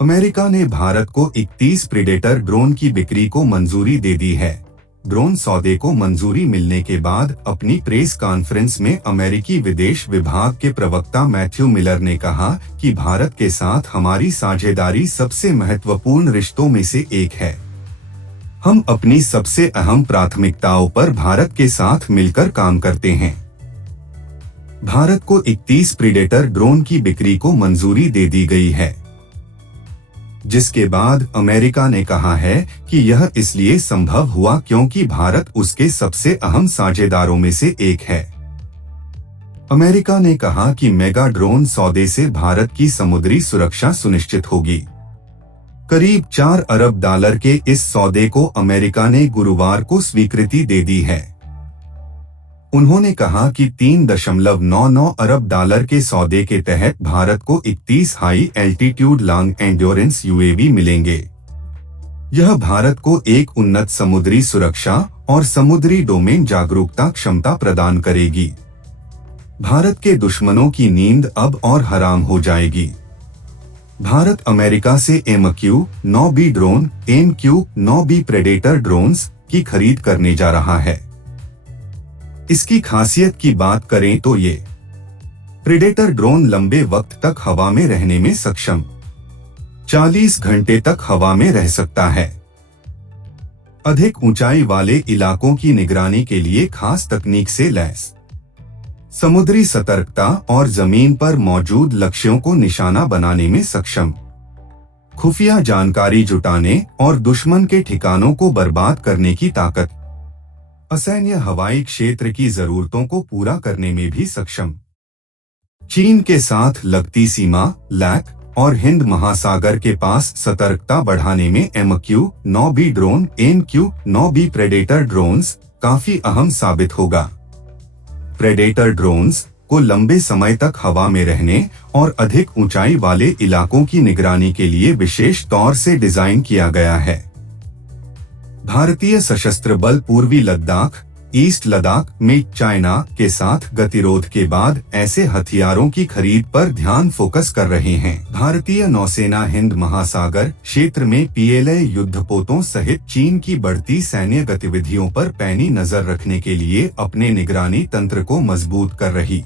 America ने भारत को 31 predator drone की बिक्री को मंजूरी दे दी है। ड्रोन सौदे को मंजूरी मिलने के बाद अपनी प्रेस कॉन्फ्रेंस में अमेरिकी विदेश विभाग के प्रवक्ता मैथ्यू मिलर ने कहा कि भारत के साथ हमारी साझेदारी सबसे महत्वपूर्ण रिश्तों में से एक है। हम अपनी सबसे अहम प्राथमिकताओं पर भारत के साथ मिलकर काम करते हैं। भारत को 31 प्रीडेटर ड्रोन की बिक्री को मंजूरी दे दी गई है, जिसके बाद अमेरिका ने कहा है कि यह इसलिए संभव हुआ क्योंकि भारत उसके सबसे अहम साझेदारों में से एक है। अमेरिका ने कहा कि मेगा ड्रोन सौदे से भारत की समुद्री सुरक्षा सुनिश्चित होगी। करीब $4 अरब के इस सौदे को अमेरिका ने गुरुवार को स्वीकृति दे दी है। उन्होंने कहा कि $3.99 अरब के सौदे के तहत भारत को 31 high altitude long endurance UAV मिलेंगे। यह भारत को एक उन्नत समुद्री सुरक्षा और समुद्री डोमेन जागरूकता क्षमता प्रदान करेगी। भारत के दुश्मनों की नींद अब और हराम हो जाएगी। भारत अमेरिका से MQ-9B drone, MQ-9B predator drones की खरीद करने जा रहा है। इसकी खासियत की बात करें तो ये प्रेडेटर ड्रोन लंबे वक्त तक हवा में रहने में सक्षम, 40 घंटे तक हवा में रह सकता है। अधिक ऊंचाई वाले इलाकों की निगरानी के लिए खास तकनीक से लैस, समुद्री सतर्कता और जमीन पर मौजूद लक्ष्यों को निशाना बनाने में सक्षम, खुफिया जानकारी जुटाने और दुश्मन के ठिकानों को बर्बाद करने की ताकत, असैन्य हवाई क्षेत्र की जरूरतों को पूरा करने में भी सक्षम। चीन के साथ लगती सीमा, लैक और हिंद महासागर के पास सतर्कता बढ़ाने में MQ-9B drone, MQ-9B predator drones काफी अहम साबित होगा। प्रेडेटर ड्रोन्स को लंबे समय तक हवा में रहने और अधिक ऊंचाई वाले इलाकों की निगरानी के लिए विशेष तौर से डिजाइन किया गया है। भारतीय सशस्त्र बल पूर्वी लद्दाख, ईस्ट लद्दाख में चाइना के साथ गतिरोध के बाद ऐसे हथियारों की खरीद पर ध्यान फोकस कर रहे हैं। भारतीय नौसेना हिंद महासागर क्षेत्र में PLA युद्धपोतों सहित चीन की बढ़ती सैन्य गतिविधियों पर पैनी नजर रखने के लिए अपने निगरानी तंत्र को मजबूत कर रही